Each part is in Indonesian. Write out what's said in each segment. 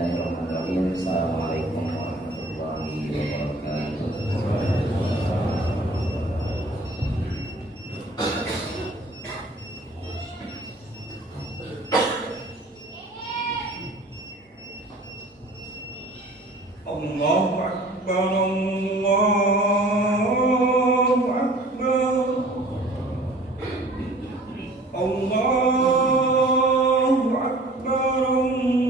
Bismillahirrahmanirrahim. Assalamualaikum warahmatullahi wabarakatuh. Allahu Akbar, Allahu Akbar, Allahu Akbar, Allahu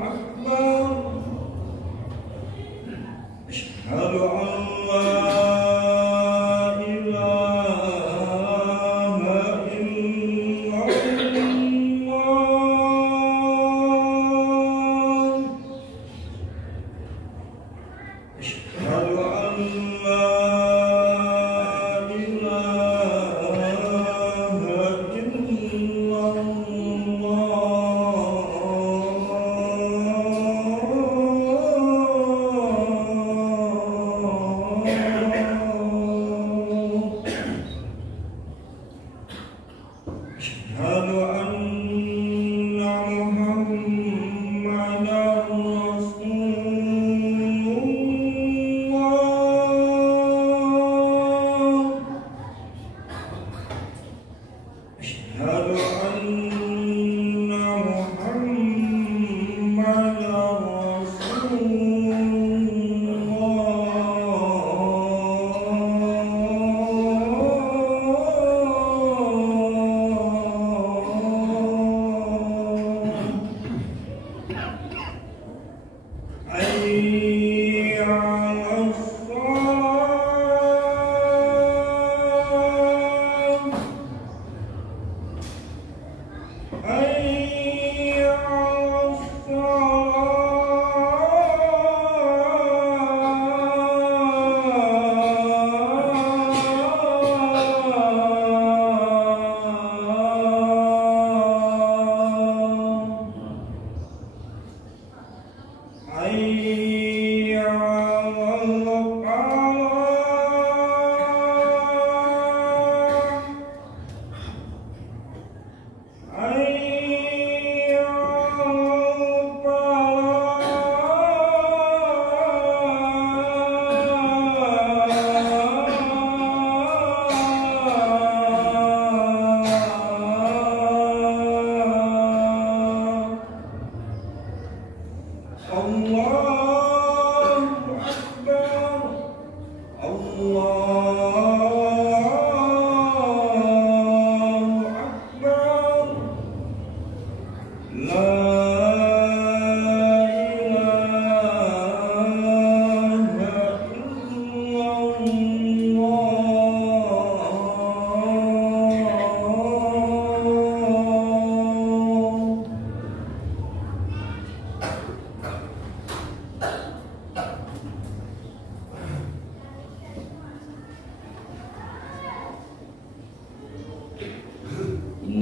Akbar. Asyhadu an la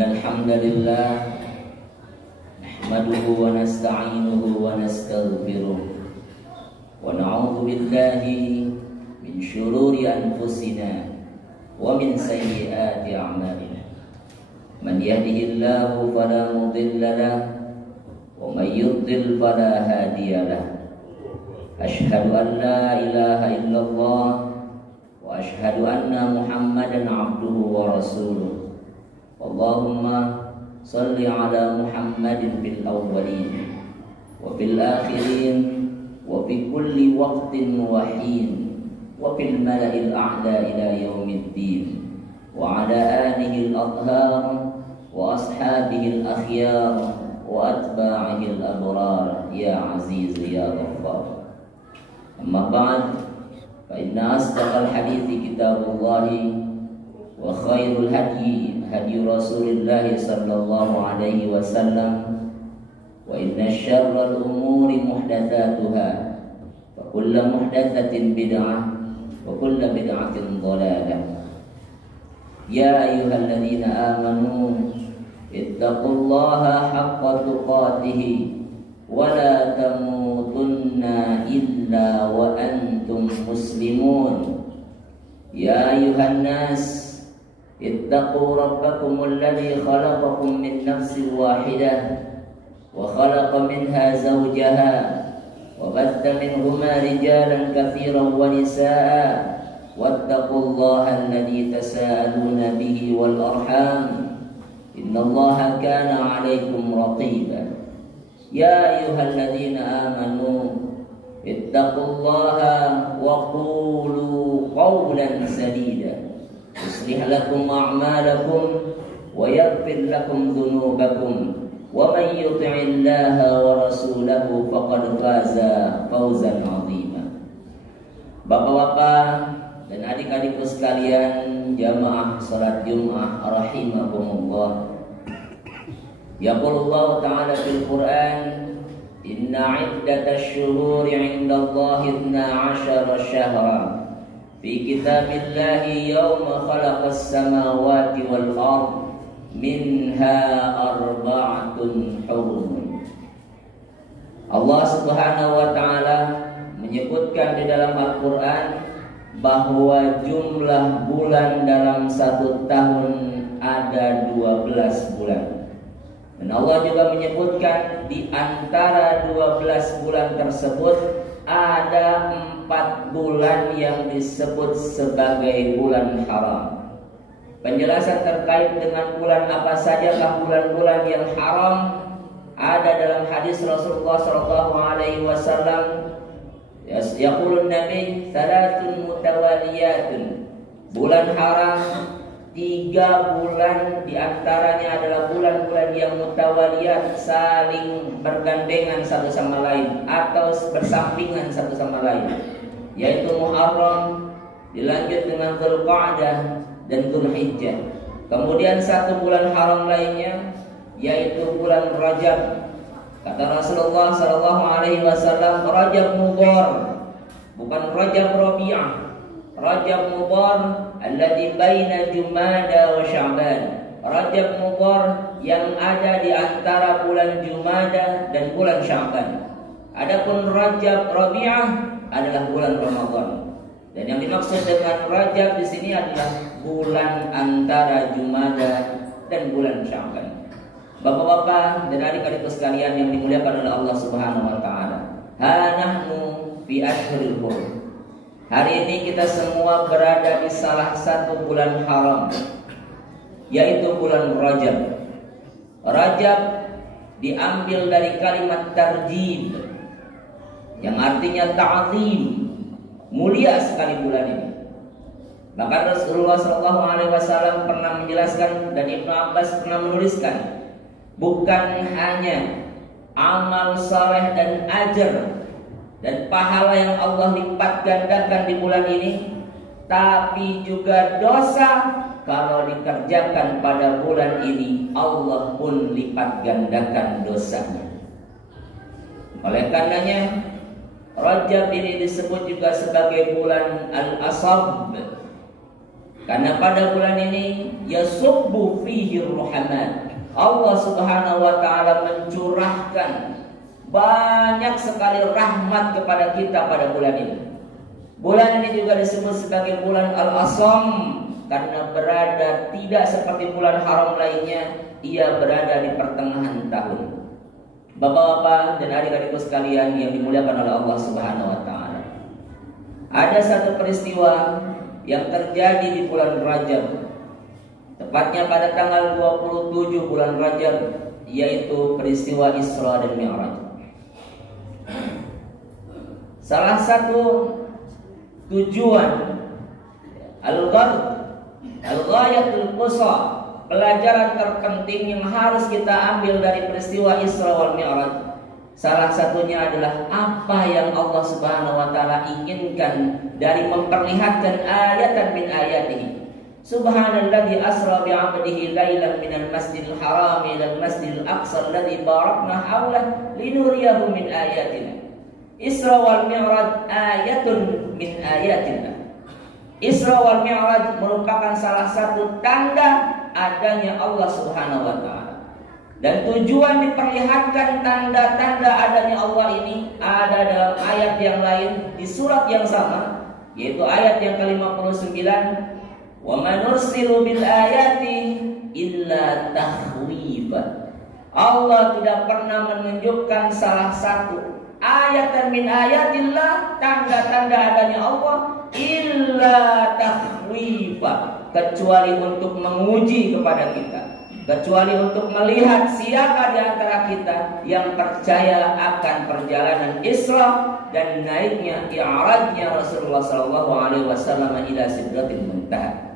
Alhamdulillah nahmaduhu wa nasta'inuhu wa nastaghfiruh wa na'udzu billahi min syururi anfusina wa min sayyiati a'malina. Man yahdihillahu fala mudilla lahu wa man yudlil fala hadiya lahu. Asyhadu an la ilaha illallah wa asyhadu anna Muhammadan 'abduhu wa rasuluh. Allahumma salli ala Muhammadin fil awwalin wa fil akhirin wa fi kulli waqtin wa hin wa fil mala'il a'la ila yaumiddin wa ala alihi al-athhar wa ashabihi al-akhyar wa atba'ihi al-abrar ya aziz ya ghaffar. Amma ba'd, fa inna asdaqal hadithi kitabullahi wa khairul hadyi hadi Rasulillah sallallahu alaihi wasallam wa inna syarral umuri muhdatsatuha wa kullu muhdatsatin bid'ah wa kullu bid'atin dhalalah. Ya ayyuhalladzina amanu ittaqullaha haqqa tuqatih wa la tamutunna illa wa antum muslimun. يا أيها الناس اتقوا ربكم الذي خلقكم من نفس واحدة وخلق منها زوجها وبث منهما رجالا كثيرا ونساء واتقوا الله الذي تساءلون به والأرحام إن الله كان عليكم رقيبا يا أيها الذين آمنوا اتقوا الله وقولوا قولا سديدا يصلح لكم أعمالكم ويغفر لكم ذنوبكم ومن يطع الله ورسوله فقد فاز فوزا عظيما. Bapak-bapak dan adik-adikku sekalian, jamaah salat Jumat rahimakumullah. Yaqulullah ta'ala fil Qur'an, inna 'iddatash shuhuri 'indallahi 12 syahra fi kitabillahi yawma khalaqas samawati wal ardh minha arba'atun hurum. Allah Subhanahu wa ta'ala menyebutkan di dalam Al-Qur'an bahwa jumlah bulan dalam satu tahun ada 12 bulan. Dan Allah juga menyebutkan di antara 12 bulan tersebut ada 4 bulan yang disebut sebagai bulan haram. Penjelasan terkait dengan bulan apa sajakah bulan-bulan yang haram ada dalam hadis Rasulullah SAW. Yaqulun Nabi salatun mutawaliyatun. Bulan haram 3 bulan diantaranya adalah bulan-bulan yang mutawaliyat, saling bergandengan satu sama lain atau bersampingan satu sama lain, yaitu Muharram, dilanjut dengan Dzulqa'dah dan Dzulhijjah. Kemudian satu bulan haram lainnya yaitu bulan Rajab. Kata Rasulullah SAW, Rajab Mudhar, bukan Rajab Rabi'ah. Rajab Mudhar alladzi baina Jumada wa Sya'ban. Rajab Mudhar yang ada di antara bulan Jumada dan bulan Sya'ban. Adapun Rajab Rabi'ah adalah bulan Ramadan. Dan yang dimaksud dengan Rajab di sini adalah bulan antara Jumada dan bulan Sya'ban. Bapak-bapak dan adik-adik sekalian yang dimuliakan oleh Allah Subhanahu wa taala. Ha nahnu fi ashhuril hurum. Hari ini kita semua berada di salah satu bulan haram, yaitu bulan Rajab. Rajab diambil dari kalimat tarjib yang artinya ta'zim. Mulia sekali bulan ini. Bahkan Rasulullah SAW pernah menjelaskan dan Ibnu Abbas pernah menuliskan, bukan hanya amal saleh dan ajar dan pahala yang Allah lipat gandakan di bulan ini, tapi juga dosa kalau dikerjakan pada bulan ini Allah pun lipat gandakan dosanya. Oleh karenanya Rajab ini disebut juga sebagai bulan Al-Asab, karena pada bulan ini yasubbu fihi ruhaman. Allah Subhanahu wa taala mencurahkan banyak sekali rahmat kepada kita pada bulan ini. Bulan ini juga disebut sebagai bulan Al-Asam karena berada tidak seperti bulan haram lainnya, ia berada di pertengahan tahun. Bapak-bapak dan adik-adikku sekalian yang dimuliakan oleh Allah Subhanahu wa taala. Ada satu peristiwa yang terjadi di bulan Rajab, tepatnya pada tanggal 27 bulan Rajab, yaitu peristiwa Isra dan Mi'raj. Salah satu tujuan Al-Ghayatul Qusha, pelajaran terpenting yang harus kita ambil dari peristiwa Isra wal Mi'raj, salah satunya adalah apa yang Allah Subhanahu wa taala inginkan dari memperlihatkan ayatan min ayatihi. Subhanalladzi asra bi 'abdihi lailan minal masjidil haram ilal masjidil aqsa alladzi barakna haulahu linuriyahu min ayatina. Isra wal Mi'raj ayatun min ayatina. Isra wal Mi'raj merupakan salah satu tanda adanya Allah Subhanahu wa taala. Dan tujuan diperlihatkan tanda-tanda adanya Allah ini ada dalam ayat yang lain di surat yang sama. yaitu ayat yang ke-59, wa manursilu bil ayati illa takhwifa. Allah tidak pernah menunjukkan salah satu ayat min ayatillah, tanda-tanda adanya Allah, illa takhwifa, kecuali untuk menguji kepada kita, kecuali untuk melihat siapa di antara kita yang percaya akan perjalanan Isra dan naiknya i'rajnya Rasulullah sallallahu alaihi wasallam ila Sidratil Muntaha.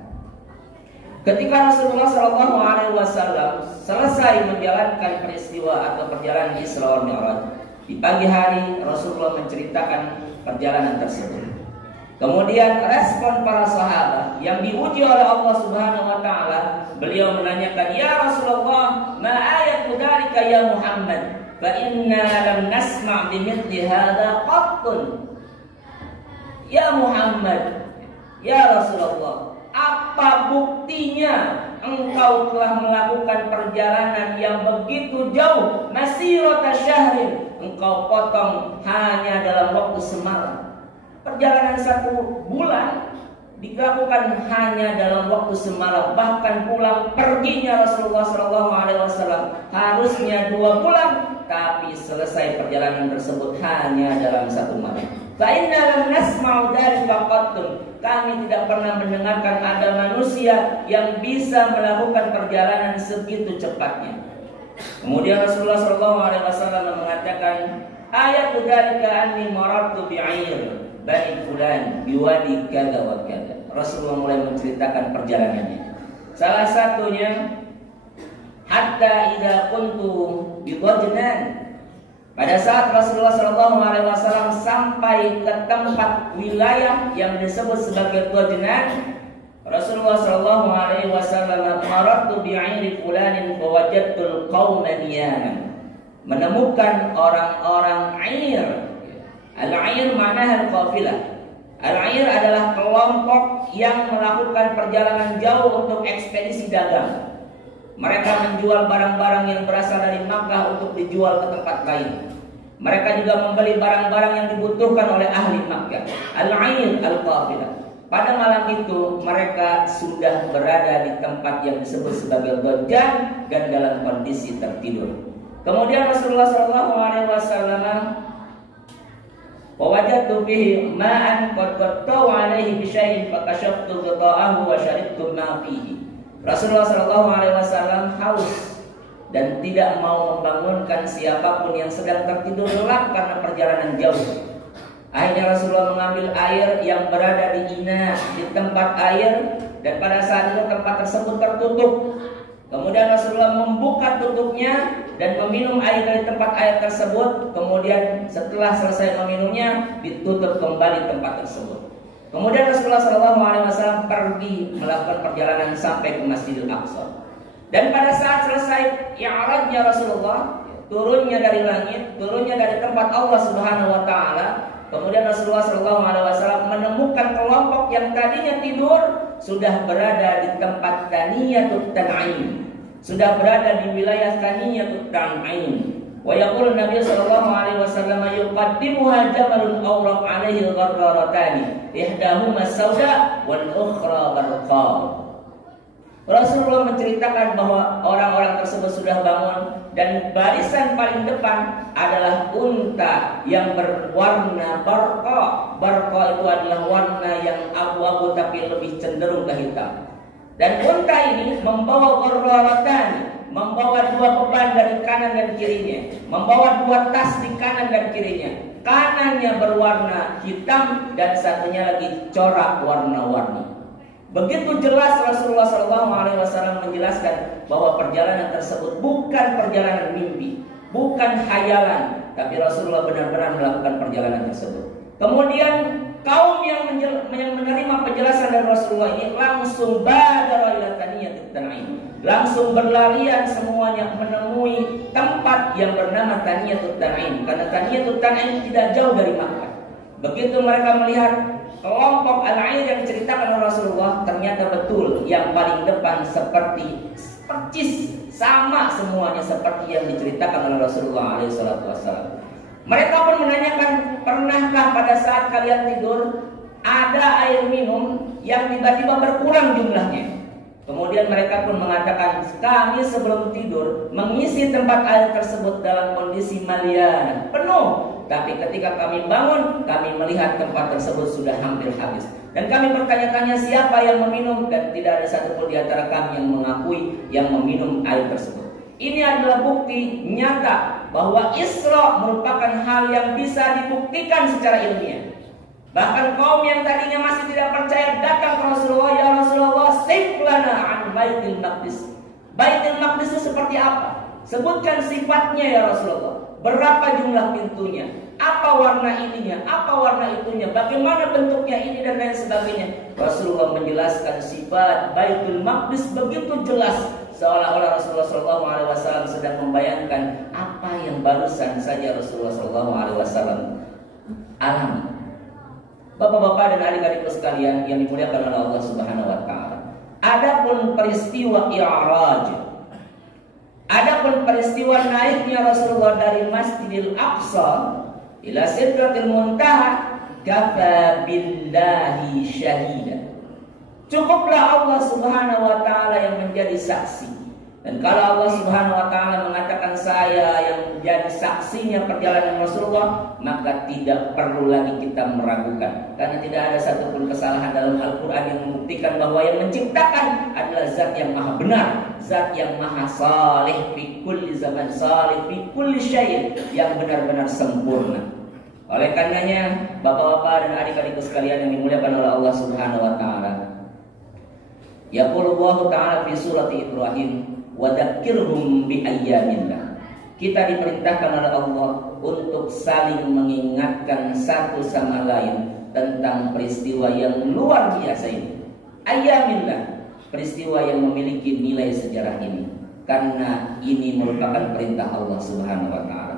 Ketika Rasulullah sallallahu alaihi wasallam selesai menjalankan peristiwa atau perjalanan Isra wal Mi'raj, di pagi hari Rasulullah menceritakan perjalanan tersebut. Kemudian respon para sahabat yang diuji oleh Allah Subhanahu wa taala, beliau menanyakan, "Ya Rasulullah, ma ayatu dzalika ya Muhammad? Fa inna lam nasma' bimithli hadza qattun." Ya Muhammad, ya Rasulullah, apa buktinya engkau telah melakukan perjalanan yang begitu jauh, masirata syahrin, engkau potong hanya dalam waktu semalam? Perjalanan 1 bulan dilakukan hanya dalam waktu semalam. Bahkan pulang perginya Rasulullah SAW harusnya 2 bulan, tapi selesai perjalanan tersebut hanya dalam 1 malam. Fa inna lam nasma'u dzalika qattun. Kami tidak pernah mendengarkan ada manusia yang bisa melakukan perjalanan segitu cepatnya. Kemudian Rasulullah SAW mengatakan, ayat dzalika anni marartu bi'air Bani Fulan biwadi kada wa kada. Rasulullah mulai menceritakan perjalanannya. Salah satunya, hatta idza kuntu bi Dhajnan. Pada saat Rasulullah SAW sampai ke tempat wilayah yang disebut sebagai Dhajnan, Rasulullah SAW marartu bi'airi fulanin fawajadtul qauman niyaman. Menemukan orang-orang Air. Al-Air ma'naha al-qafilah. Al-Air adalah kelompok yang melakukan perjalanan jauh untuk ekspedisi dagang. Mereka menjual barang-barang yang berasal dari Makkah untuk dijual ke tempat lain. Mereka juga membeli barang-barang yang dibutuhkan oleh ahli Makkah. Al-Air al-qafilah. Pada malam itu mereka sudah berada di tempat yang disebut sebagai Dhajjan dan dalam kondisi tertidur. Kemudian Rasulullah SAW wajadtu bihi ma'an qad qattau alaihi bi syai'in fakashaftu ghita'ahu wa syaribtu ma fihi. Rasulullah SAW haus dan tidak mau membangunkan siapapun yang sedang tertidur lelap karena perjalanan jauh. Akhirnya Rasulullah mengambil air yang berada di ina, di tempat air, dan pada saat itu tempat tersebut tertutup. Kemudian Rasulullah membuka tutupnya dan meminum air dari tempat air tersebut. Kemudian setelah selesai meminumnya, ditutup kembali tempat tersebut. Kemudian Rasulullah SAW pergi melakukan perjalanan sampai ke Masjidil Aqsa. Dan pada saat selesai i'rajnya Rasulullah, turunnya dari langit, turunnya dari tempat Allah Subhanahu wa taala, kemudian Rasulullah SAW menemukan kelompok yang tadinya tidur sudah berada di tempat Taniyatut Tan'im, sudah berada di wilayah Taniyatut Tan'im. Wa yaqulu Nabi sallallahu alaihi wasallam yuqaddimuha jamalun awraq alaihi gharraratani ihdahuma sauda wal ukhra barqa. Rasulullah menceritakan bahwa orang-orang tersebut sudah bangun dan barisan paling depan adalah unta yang berwarna barqa. Barqa itu adalah warna yang abu-abu tapi lebih cenderung ke hitam. Dan unta ini membawa gharraratan, membawa 2 beban dari kanan dan kirinya, membawa 2 tas di kanan dan kirinya. Kanannya berwarna hitam dan satunya lagi corak warna-warni. Begitu jelas Rasulullah SAW menjelaskan bahwa perjalanan tersebut bukan perjalanan mimpi, bukan khayalan, tapi Rasulullah benar-benar melakukan perjalanan tersebut. Kemudian kaum yang menerima penjelasan dari Rasulullah ini langsung badara ila Taniyatut Tan'im, langsung berlarian semuanya menemui tempat yang bernama Taniyatut Tan'im, karena Taniyatut Tan'im tidak jauh dari Makkah. Begitu mereka melihat kelompok Al-Air yang diceritakan oleh Rasulullah, ternyata betul yang paling depan seperti percis sama semuanya seperti yang diceritakan oleh Rasulullah SAW. Mereka pun menanyakan, pernahkah pada saat kalian tidur ada air minum yang tiba-tiba berkurang jumlahnya. Kemudian mereka pun mengatakan, kami sebelum tidur mengisi tempat air tersebut dalam kondisi malian, penuh. Tapi ketika kami bangun, kami melihat tempat tersebut sudah hampir habis. Dan kami bertanya-tanya siapa yang meminum, dan tidak ada satupun di antara kami yang mengakui yang meminum air tersebut. Ini adalah bukti nyata bahwa Isra merupakan hal yang bisa dibuktikan secara ilmiah. Bahkan kaum yang tadinya masih tidak percaya datang ke Rasulullah, ya Rasulullah, sif lana an Baitul Maqdis. Baitul Maqdis itu seperti apa? Sebutkan sifatnya ya Rasulullah. Berapa jumlah pintunya? Apa warna ininya? Apa warna itunya? Bagaimana bentuknya ini dan lain sebagainya? Rasulullah menjelaskan sifat Baitul Maqdis begitu jelas, seolah-olah Rasulullah SAW sedang membayangkan apa yang barusan saja Rasulullah SAW alami. Bapak-bapak dan adik-adikku sekalian yang dimuliakan oleh Allah Subhanahu wa taala. Adapun peristiwa I'raj, adapun peristiwa naiknya Rasulullah dari Masjidil Aqsa ila Sidratil Muntaha, kafa billahi syahida. Cukuplah Allah Subhanahu wa taala yang menjadi saksi. Dan kalau Allah Subhanahu wa taala mengatakan saya yang menjadi saksinya perjalanan Rasulullah, maka tidak perlu lagi kita meragukan. Karena tidak ada satupun kesalahan dalam Al-Quran yang membuktikan bahwa yang menciptakan adalah zat yang maha benar, zat yang maha salih fi kulli zaman, salih fi kulli syai', yang benar-benar sempurna. Oleh karenanya, bapak-bapak dan adik-adikku sekalian yang dimuliakan oleh Allah Subhanahu wa taala, yaqulullahu ta'ala fi surati Ibrahim, wa dzakkirhum bi ayyamillah. Kita diperintahkan oleh Allah untuk saling mengingatkan satu sama lain tentang peristiwa yang luar biasa ini. Ayyamillah, peristiwa yang memiliki nilai sejarah ini, karena ini merupakan perintah Allah Subhanahu wa taala.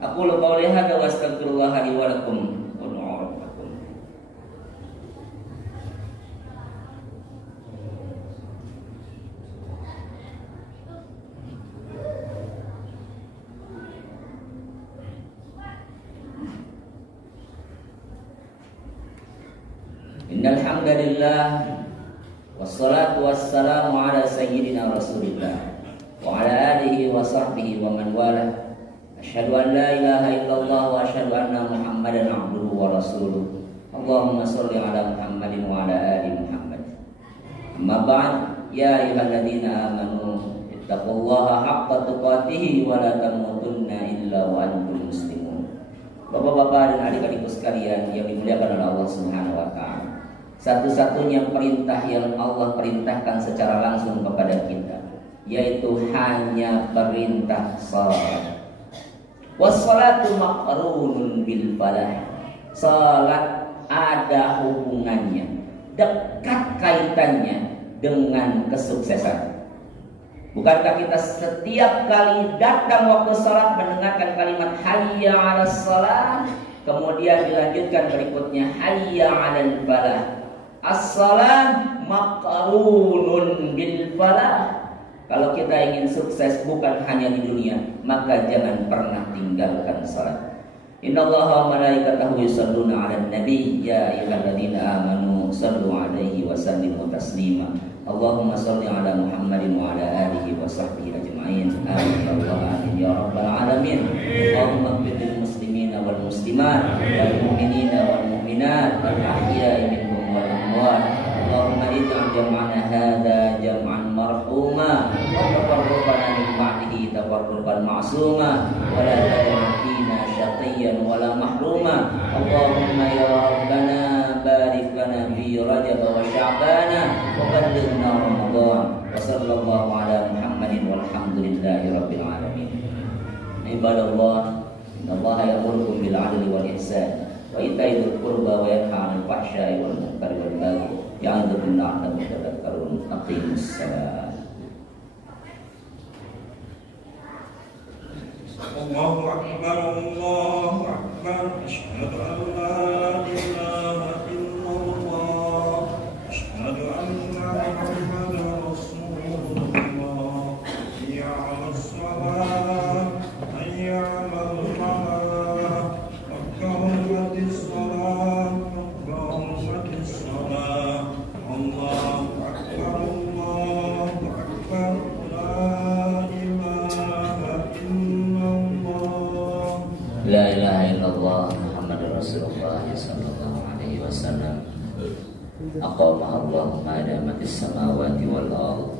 Aqulu qouli hadza wa astaghfirullah li wa lakum. Innal hamdalillah wassalatu wassalamu ala sayyidina Rasulillah wa ala alihi wa sahbihi wa man wala. Asyhadu an la ilaha illallah wa asyhadu anna Muhammadan abduhu wa rasuluh. Allahumma shalli ala Muhammadin wa ala ali Muhammad. Amma ba'd, ya ayyuhalladzina amanu ittaqullaha haqqa tuqatih wa la tamutunna illa wa antum muslimun. Bapak-bapak dan adik-adikku sekalian yang dimuliakan oleh Allah Subhanahu wa taala, satu-satunya perintah yang Allah perintahkan secara langsung kepada kita, yaitu hanya perintah salat. Wassalatu maqrunun bil falah. Salat ada hubungannya, dekat kaitannya dengan kesuksesan. Bukankah kita setiap kali datang waktu salat mendengarkan kalimat hayya 'alas shalah, kemudian dilanjutkan berikutnya hayya 'alal falah. As-salah maqrunun bil falah. Kalau kita ingin sukses bukan hanya di dunia, maka jangan pernah tinggalkan salat. Innallaha wa malaikatahu yusholluna 'alan nabi, ya ayyuhalladzina amanu shallu 'alaihi wa sallimu taslima. Allahumma shalli 'ala Muhammadin wa 'ala alihi wa sahbihi ajma'in. Amin ya rabbal alamin ya rabbal alamin. Allahumma ighfir lil muslimina wal muslimat wal mu'minina wal mu'minat wal ahya'i minhum wal amwat. Allahumma ij'al jam'ana hadza jam'an marhuma wa taqabbal min ba'dihi taqabbalan ma'suma wa la taj'al fina syaqiyyan wa la mahruma. Allahumma ya rabbana barik lana fi Rajab wa Sya'ban wa ballighna Ramadan. Wa sallallahu ala Muhammadin walhamdulillahi rabbil alamin. Ibadallah, innallaha ya'murukum bil 'adli wal ihsan wa ita'i dzil qurba wa yanha 'anil fahsya'i wal munkari wal baghi ya'idzukum la'allakum tadhakkarun. Aqimus salat. Allahu akbar, Allahu akbar. Asyhadu an la ilaha illallah, asyhadu anna Muhammadan rasulullah. Hayya 'alas shalah, hayya 'alal falah. Qad qamatis shalah, qad qamatis illallah Muhammadur Rasulullah sallallahu alaihi wasallam. Aqama Allah ma damatis samawati wal ardh.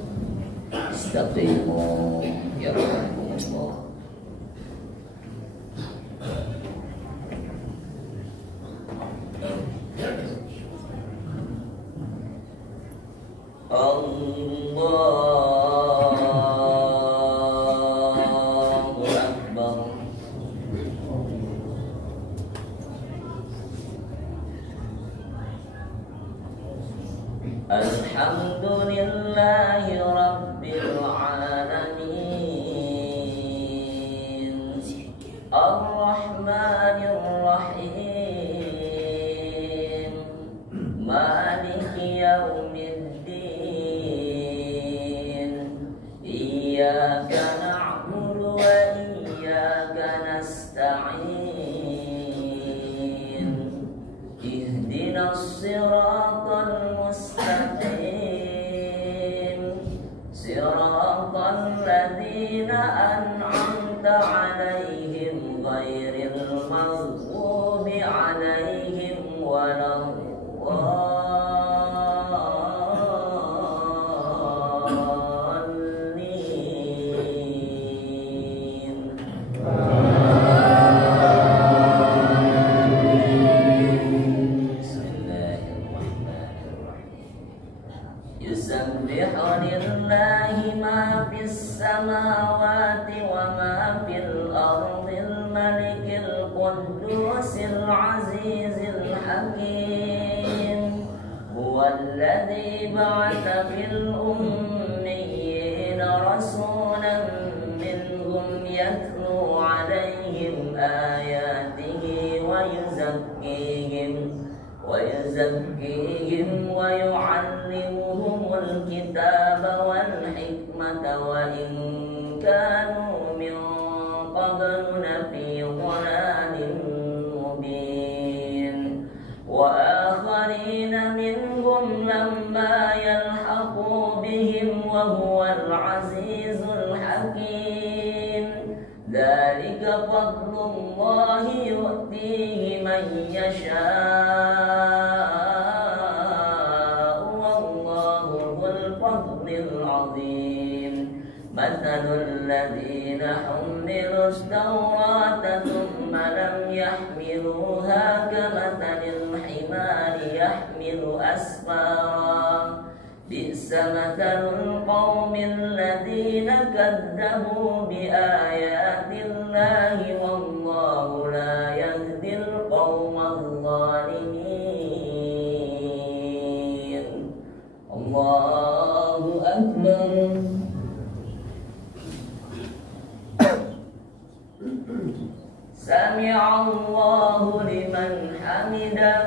Istaqimu yarhamkumullah. Allahu Akbar. Alhamdulillahi Rabbil Alamin. Ar-Rahmanir Rahim. Maliki yaumiddin. Iyyaka na'budu wa iyyaka nasta'in. Ihdinas siratal mustaqim. Siratal ladzina an'amta 'alaihim ghairil maghdubi 'alaihim waladdallin. Bismillahirrahmanirrahim. Yusabbihu lillahi ma fis samawati wa ma fil ardil malikil quddusil azizil hakim. Huwallazi ba'atha fil ummiyina rasulan minhum yatlu 'alaihim ayatihi wa yuzakkihim wa yu'allimuhumul kitaba wal hikmata wa in kanu min qablu lafi dhalalin mubin. Wa akharina minhum lamma yalhaqu bihim wa huwal azizul hakim. Dzalika fadlullahi yu'tihi man yasha'u wallahu dzul fadlil 'adzim. Mathalul ladzina humilus tawrata thumma lam yahmiluha kamathalil himari yahmilu asfara. Bi'sa mathalul qaumil ladzina kadzabu biayatillahi wallahu la yahdil qaumadh dhalimin. Allahu Akbar. Sami'allahu liman hamidah.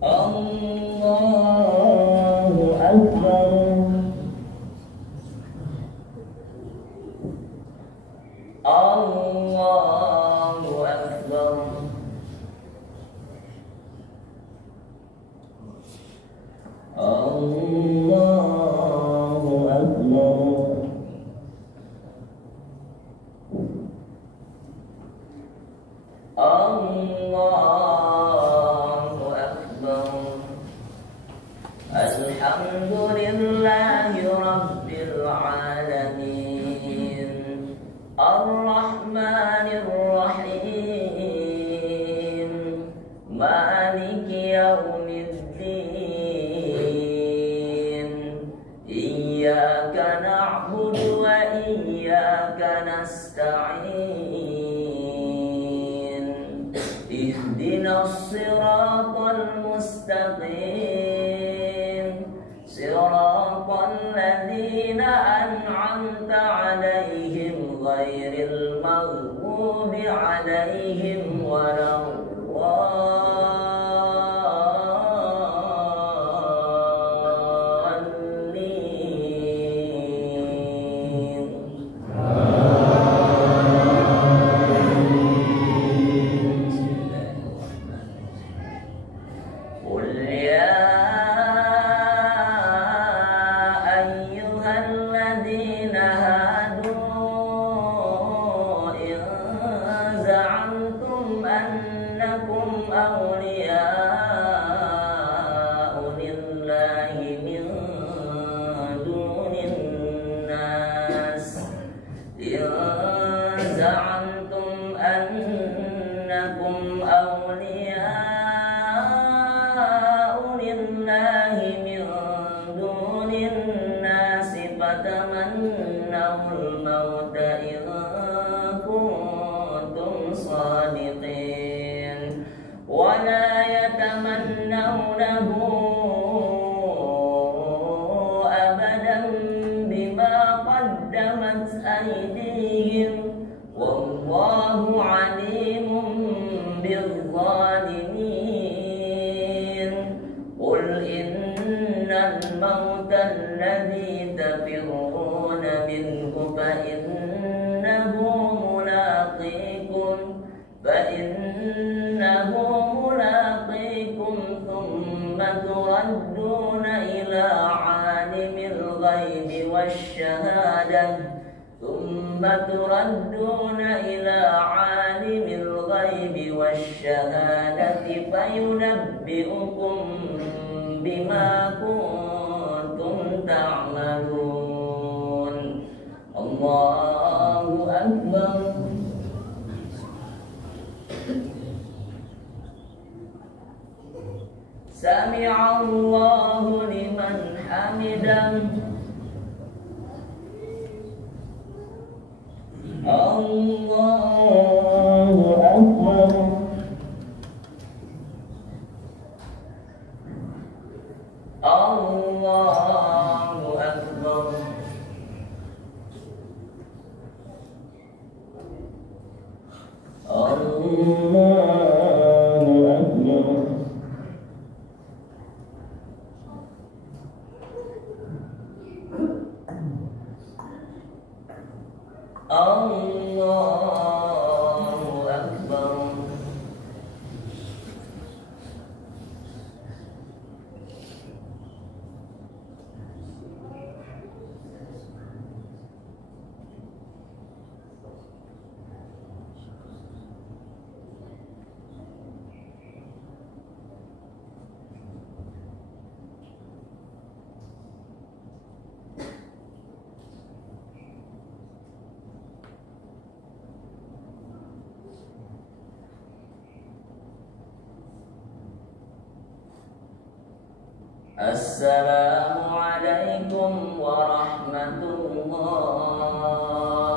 Allahu Akbar. Allahu Akbar. Allahu Akbar. Allahu Akbar. Alhamdulillahi Rabbil Alamin. Ar-Rahmanir Rahim. Maliki yaumiddin. Iyyaka na'budu wa iyyaka nasta'in. Ihdinas siratal mustaqim. Siratal ladzina an'amta 'alaihim ghairil maghdubi 'alaihim waladdallin. Qul ya ayyuhalladzina hadu الله من دون الناس إن زعمتم أنكم أولياء لله من دون الناس فتمنوا الموت إن كنتم صادقين ولا يتمنونه أبدا بما قدمت أيديهم والله عليم بالظالمين قل إن الموت الذي تفرون منه فإنه ملاقيكم ثم تردون إلى عالم الغيب والشهادة فينبئكم بما كنتم تعملون الله أكبر سمع الله لمن حمده الله أكبر الله أكبر Assalamualaikum warahmatullahi